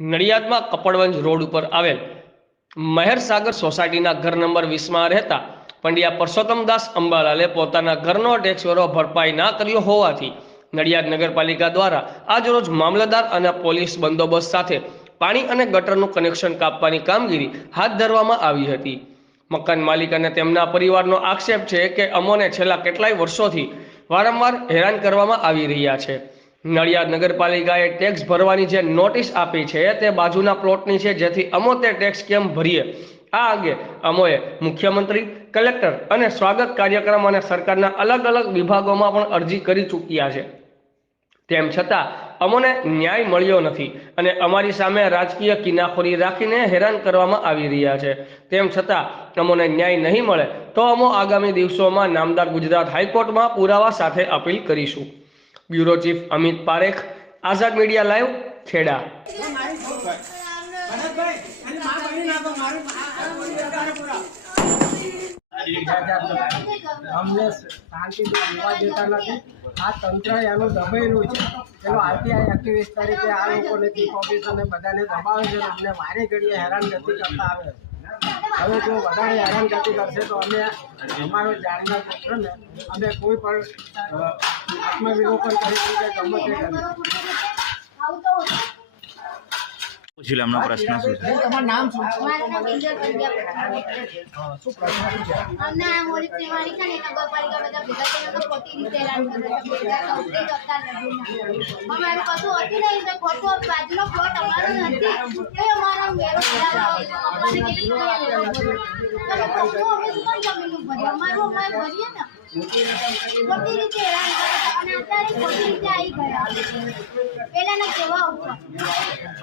નડિયાદમાં Kapadvanj road ઉપર આવેલ મહેરસાગર સોસાયટીના ઘર નંબર 20માં રહેતા પંડ્યા પરસોત્તમદાસ અંબાલાલે પોતાના ઘરનો ટેક્સ વેરો ભરપાઈ ના કર્યો હોવાથી નડિયાદ નગરપાલિકા દ્વારા આજરોજ મામલતદાર અને પોલીસ બંદોબસ્ત સાથે પાણી અને ગટરનું કનેક્શન કાપવાની કામગીરી હાથ ધરવામાં આવી હતી। મકાન માલિક અને તેમના પરિવારનો આક્ષેપ છે કે અમોને છેલ્લા કેટલાય વર્ષોથી વારંવાર હેરાન કરવામાં આવી રહ્યા છે। નડિયાદ નગરપાલિકાએ ટેક્સ ભરવાની જે નોટિસ આપી છે તે બાજુના પ્લોટની છે, જેથી અમો તે ટેક્સ કેમ ભરીએ આ અંગે અમોએ મુખ્યમંત્રી, કલેક્ટર અને સ્વાગત કાર્યક્રમ અને સરકારના અલગ અલગ વિભાગોમાં પણ અરજી કરી ચૂક્યા છે। તેમ છતાં અમોને ન્યાય મળ્યો નથી અને અમારી સામે રાજકીય કિનાખોરી રાખીને હેરાન કરવામાં આવી રહ્યા છે। તેમ છતાં અમોને ન્યાય નહીં મળે તો અમો આગામી દિવસોમાં નામદાર ગુજરાત હાઈકોર્ટમાં પુરાવા સાથે અપીલ કરીશું। બ્યુરો ચીફ અમિત પારેખ, આઝાદ મીડિયા લાઈવ, ખેડા। અમને શાંતિથી જોવા દેતા નથી। આ તંત્ર એનું દબાયેલું છે। એનો આરટીઆઈ એક્ટિવિસ્ટ તરીકે આ લોકોને ચીફ ઓફિસરને બધાને દબાવે છે। અમને વારે ઘડીએ હેરાનગતિ કરતા આવે છે। હવે જો વધારે હેરાનગતિ કરશે તો અમે અમારો જાણના પત્રને અમે કોઈ પણ આત્મવિલોપન કરી કે ગમે તે પૂછી એમનો પ્રશ્ન શું છે? તમારું નામ શું? મારું નામ ઇન્દ્ર પંડ્યા। શું પ્રશ્ન છે? અમને આ મોરી ત્રિવાણી છે ને નગરપાલિકા બધા ભેગા થઈને તો ખોટી રીતે હેરાન કરે છે। બધા સૌથી જતા નથી। અમારું કશું હતું નહીં તો ખોટો બાજુનો પ્લોટ અમારો નથી તો અમારા મેરો ભરાવા પપ્પાને કેટલી તમે ખોટું અમે શું જમીન ભરીએ? અમારું અમે ભરીએ ને ખોટી રીતે હેરાન કરે છે અને અત્યારે ખોટી રીતે આવી ગયા પેલાના કેવા ઉપર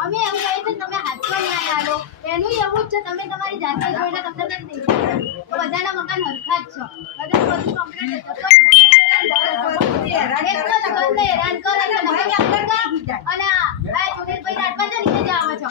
અમે એવું કહીએ છીએ તમે હાથમાં ન્યાય આલો। એનું એવું જ છે તમે તમારી જાતે જોઈને તમને નથી દેખાતું તો બધાના મકાન હરખા જ છે। બધા બધું કમ્પ્લીટ છે હેરાન કરે છે અને આ સુનિલભાઈ રાતમાં નીચે જ આવે છે।